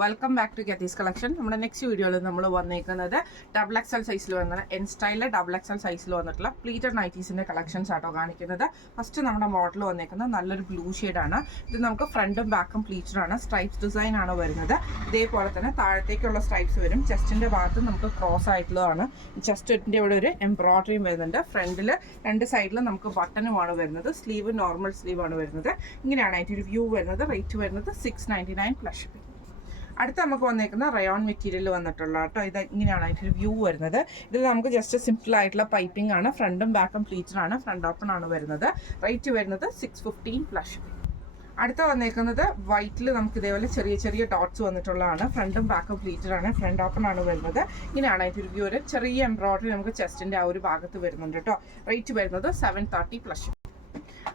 Welcome back to Getty's collection. നമ്മുടെ next വീഡിയോയിൽ നമ്മൾ വന്നേക്കുന്നത് ഡബിൾ എക്സൽ സൈസിൽ വന്ന എൻ സ്റ്റൈലിലെ ഡബിൾ എക്സൽ സൈസിൽ വന്നിട്ടുള്ള പ്ലീറ്റഡ് നൈറ്റീസിൻ്റെ കളക്ഷൻസ് ആട്ടോ കാണിക്കുന്നത്. ഫസ്റ്റ് നമ്മുടെ മോഡൽ വന്നേക്കുന്നത് നല്ലൊരു ബ്ലൂ ഷെയ്ഡാണ്. ഇത് നമുക്ക് ഫ്രണ്ടും ബാക്കും പ്ലീറ്റഡാണ്. സ്ട്രൈപ്സ് ഡിസൈൻ ആണ് വരുന്നത്. ഇതേപോലെ തന്നെ താഴത്തേക്കുള്ള സ്ട്രൈപ്സ് വരും. ചെസ്റ്റിൻ്റെ ഭാഗത്ത് നമുക്ക് ക്രോസ് ആയിട്ടുള്ളതാണ്. ചെസ്റ്റിൻ്റെ ഇവിടെ ഒരു എംബ്രോയിഡറിയും വരുന്നുണ്ട്. ഫ്രണ്ടിൽ രണ്ട് സൈഡിലും നമുക്ക് ബട്ടനുമാണ് വരുന്നത്. സ്ലീവ് നോർമൽ സ്ലീവാണ് വരുന്നത്. ഇങ്ങനെയാണ് അതിൻ്റെ ഒരു വ്യൂ വരുന്നത്. റേറ്റ് വരുന്നത് $699 പ്ലസ് ഷിപ്പിംഗ്. അടുത്ത നമുക്ക് വന്നേക്കുന്ന റയോൺ മെറ്റീരിയൽ വന്നിട്ടുള്ള കേട്ടോ. ഇത് ഇങ്ങനെയാണ് അതിൻ്റെ വ്യൂ വരുന്നത്. ഇത് നമുക്ക് ജസ്റ്റ് സിമ്പിൾ ആയിട്ടുള്ള പൈപ്പിംഗ് ആണ്. ഫ്രണ്ടും ബാക്കും പ്ലീറ്റഡാണ്. ഫ്രണ്ട് ഓപ്പൺ ആണ് വരുന്നത്. റേറ്റ് വരുന്നത് $615 പ്ലസ് ഷിപ്പിംഗ്. അടുത്ത വന്നേക്കുന്നത് വൈറ്റിൽ നമുക്ക് ഇതേപോലെ ചെറിയ ചെറിയ ഡോട്ട്സ് വന്നിട്ടുള്ളതാണ്. ഫ്രണ്ടും ബാക്കും പ്ലീറ്റഡാണ്. ഫ്രണ്ട് ഓപ്പൺ ആണ് വരുന്നത്. ഇങ്ങനെയാണ് അതിൻ്റെ ഒരു വ്യൂ. ഒരു ചെറിയ എംബ്രോയിഡറി നമുക്ക് ചെസ്റ്റിൻ്റെ ആ ഒരു ഭാഗത്ത് വരുന്നുണ്ട് കേട്ടോ. റേറ്റ് വരുന്നത് $730 പ്ലസ് ഷിപ്പിംഗ്.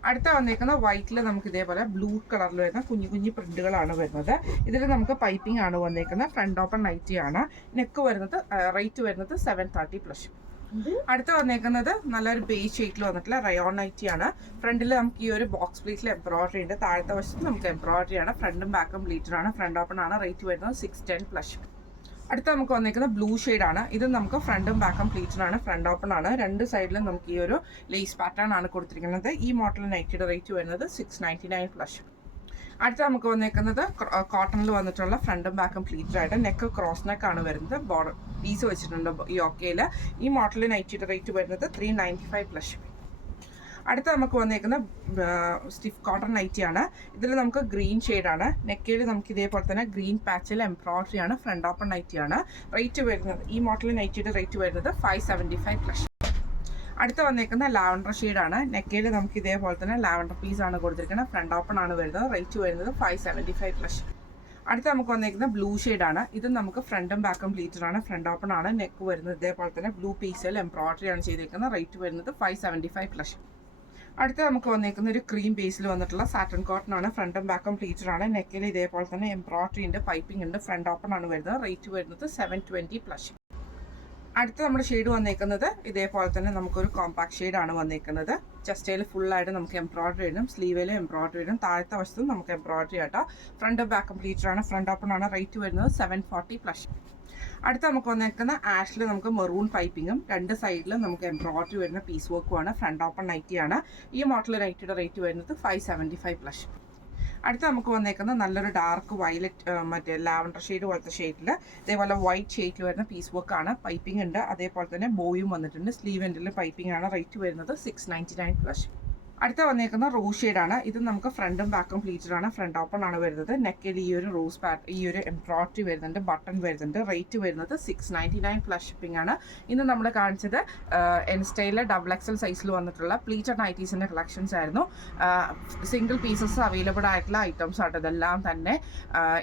അടുത്ത വന്നേക്കുന്ന വൈറ്റിൽ നമുക്ക് ഇതേപോലെ ബ്ലൂ കളറിൽ വരുന്ന കുഞ്ഞു കുഞ്ഞു പ്രിന്റുകളാണ് വരുന്നത്. ഇതിൽ നമുക്ക് പൈപ്പിംഗ് ആണ് വന്നേക്കുന്നത്. ഫ്രണ്ട് ഓപ്പൺ നൈറ്റി ആണ്. നെക്ക് വരുന്നത് റേറ്റ് വരുന്നത് $730 പ്ലസ്. അടുത്ത വന്നേക്കുന്നത് നല്ലൊരു ബേജ് ഷെയ്ഡിൽ വന്നിട്ടുള്ള റയോൺ നൈറ്റി ആണ്. ഫ്രണ്ടിൽ നമുക്ക് ഈ ഒരു ബോക്സ് പ്ലീറ്റിൽ എംബ്രോയിഡറി ഉണ്ട്. താഴത്തെ വശത്ത് നമുക്ക് എംബ്രോയിഡറി ആണ്. ഫ്രണ്ടും ബാക്കും പ്ലീറ്റഡ് ആണ്. ഫ്രണ്ട് ഓപ്പൺ ആണ്. റേറ്റ് വരുന്നത് $610 പ്ലസ്. അടുത്ത നമുക്ക് വന്നിരിക്കുന്ന ബ്ലൂ ഷെയ്ഡാണ്. ഇത് നമുക്ക് ഫ്രണ്ടും ബാക്കും പ്ലീറ്റഡാണ്. ഫ്രണ്ട് ഓപ്പൺ ആണ്. രണ്ട് സൈഡിലും നമുക്ക് ഈ ഒരു ലേസ് പാറ്റേൺ ആണ് കൊടുത്തിരിക്കുന്നത്. ഈ മോഡൽ നൈറ്റിയുടെ റേറ്റ് വരുന്നത് $699 പ്ലസ്. അടുത്ത നമുക്ക് വന്നിരിക്കുന്നത് കോട്ടണിൽ വന്നിട്ടുള്ള ഫ്രണ്ടും ബാക്കും പ്ലീറ്റഡ് ആയിട്ട് നെക്ക് ക്രോസ് നെക്ക് ആണ് വരുന്നത്. ബോർഡർ പീസ് വെച്ചിട്ടുണ്ട് ഈ ഓക്കയിൽ. ഈ മോഡൽ നൈറ്റിയുടെ റേറ്റ് വരുന്നത് $395 പ്ലസ്. അടുത്ത നമുക്ക് വന്നേക്കുന്ന സ്റ്റിഫ് കോട്ടൺ നൈറ്റി ആണ്. ഇതിൽ നമുക്ക് ഗ്രീൻ ഷെയ്ഡാണ്. നെക്കയിൽ നമുക്ക് ഇതേപോലെ തന്നെ ഗ്രീൻ പാച്ചിൽ എംബ്രോയിഡറി ആണ്. ഫ്രണ്ട് ഓപ്പൺ നൈറ്റി ആണ്. റേറ്റ് വരുന്നത് ഈ മോഡൽ നൈറ്റിയുടെ റേറ്റ് വരുന്നത് $575 പ്ലസ്. അടുത്ത വന്നേക്കുന്ന ലാവൻഡർ ഷെയ്ഡാണ്. നെക്കയിൽ നമുക്ക് ഇതേപോലെ തന്നെ ലാവൻഡർ പീസ് ആണ് കൊടുത്തിരിക്കുന്നത്. ഫ്രണ്ട് ഓപ്പൺ ആണ് വരുന്നത്. റേറ്റ് വരുന്നത് $575 പ്ലസ്. അടുത്ത നമുക്ക് വന്നേക്കുന്ന ബ്ലൂ ഷെയ്ഡാണ്. ഇത് നമുക്ക് ഫ്രണ്ടും ബാക്കും പ്ലീറ്റഡ് ആണ്. ഫ്രണ്ട് ഓപ്പൺ ആണ്. നെക്ക് വരുന്നത് ഇതേപോലെ തന്നെ ബ്ലൂ പീസിൽ എംബ്രോയിഡറി ആണ് ചെയ്തിരിക്കുന്നത്. റേറ്റ് വരുന്നത് $575 പ്ലസ്. അടുത്ത നമുക്ക് വന്നേക്കുന്ന ഒരു ക്രീം ബേസിൽ വന്നിട്ടുള്ള സാറ്റൻ കോട്ടൺ ആണ്. ഫ്രണ്ടും ബാക്കും പ്ലീറ്റഡ് ആണ്. നെക്കിൽ ഇതേപോലെ തന്നെ എംബ്രോയിഡറി ഉണ്ട്. പൈപ്പിംഗ് ഉണ്ട്. ഫ്രണ്ട് ഓപ്പൺ ആണ് വരുന്നത്. റേറ്റ് വരുന്നത് $720 പ്ലസ്. അടുത്ത നമ്മുടെ ഷെയ്ഡ് വന്നേക്കുന്നത് ഇതേപോലെ തന്നെ നമുക്കൊരു കോമ്പാക്ട് ഷെയ്ഡാണ് വന്നേക്കുന്നത്. ചെസ്റ്റയിൽ ഫുള്ളായിട്ട് നമുക്ക് എംബ്രോയിഡറി ഇടും. സ്ലീവിലും എംബ്രോയിഡറി ഇടും. താഴത്തെ വശത്തും നമുക്ക് എംബ്രോയിഡറി ആട്ടോ. ഫ്രണ്ടും ബാക്കും പ്ലീറ്റഡ് ആണ്. ഫ്രണ്ട് ഓപ്പൺ ആണ്. റേറ്റ് വരുന്നത് $740 പ്ലസ്. അടുത്ത നമുക്ക് വന്നേക്കുന്ന ആഷിൽ നമുക്ക് മെറൂൺ പൈപ്പിങ്ങും രണ്ട് സൈഡിലും നമുക്ക് എംബ്രോയിഡറി വരുന്ന പീസ് വർക്കുമാണ്. ഫ്രണ്ട് ഓപ്പൺ നൈറ്റിയാണ്. ഈ മോഡൽ നൈറ്റിയുടെ റേറ്റ് വരുന്നത് $575 പ്ലസ്. അടുത്ത നമുക്ക് വന്നേക്കുന്ന നല്ലൊരു ഡാർക്ക് വയലറ്റ് മറ്റേ ലാവൻഡർ ഷെയ്ഡ് പോലത്തെ ഷെയ്ഡിൽ ഇതേപോലെ വൈറ്റ് ഷെയ്ഡിൽ വരുന്ന പീസ് വർക്കാണ്. പൈപ്പിംഗ് ഉണ്ട്. അതേപോലെ തന്നെ ബോയും വന്നിട്ടുണ്ട്. സ്ലീവ് എൻഡിൽ പൈപ്പിംഗ് ആണ്. റേറ്റ് വരുന്നത് $699 പ്ലസ്. അടുത്ത വന്നേക്കുന്ന റോസ് ഷെയ്ഡാണ്. ഇത് നമുക്ക് ഫ്രണ്ടും ബാക്കും പ്ലീറ്റഡ് ആണ്. ഫ്രണ്ട് ഓപ്പൺ ആണ് വരുന്നത്. നെക്കിൽ ഈ ഒരു റോസ് ഈ ഒരു എംബ്രോയിഡറി വരുന്നുണ്ട്. ബട്ടൺ വരുന്നുണ്ട്. റേറ്റ് വരുന്നത് $699 പ്ലസ് ഷിപ്പിംഗ് ആണ്. ഇന്ന് നമ്മൾ കാണിച്ചത് എൻ സ്റ്റൈലിലെ ഡബിൾ എക്സൽ സൈസിൽ വന്നിട്ടുള്ള പ്ലീറ്റഡ് നൈറ്റീസിൻ്റെ കളക്ഷൻസ് ആയിരുന്നു. സിംഗിൾ പീസസ് അവൈലബിൾ ആയിട്ടുള്ള ഐറ്റംസ് ആട്ടോ ഇതെല്ലാം തന്നെ.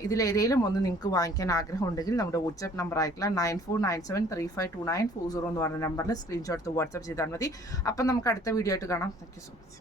ഇതിലേതെങ്കിലും ഒന്ന് നിങ്ങൾക്ക് വാങ്ങിക്കാൻ ആഗ്രഹം ഉണ്ടെങ്കിൽ നമ്മുടെ വാട്സ്ആപ്പ് നമ്പർ ആയിട്ടുള്ള 9497352940 എന്ന് പറഞ്ഞ നമ്പറിൽ സ്ക്രീൻഷോട്ട് വാട്സ്ആപ്പ് ചെയ്താൽ മതി. അപ്പം നമുക്ക് അടുത്ത വീഡിയോ ആയിട്ട് കാണാം. Thank you so much.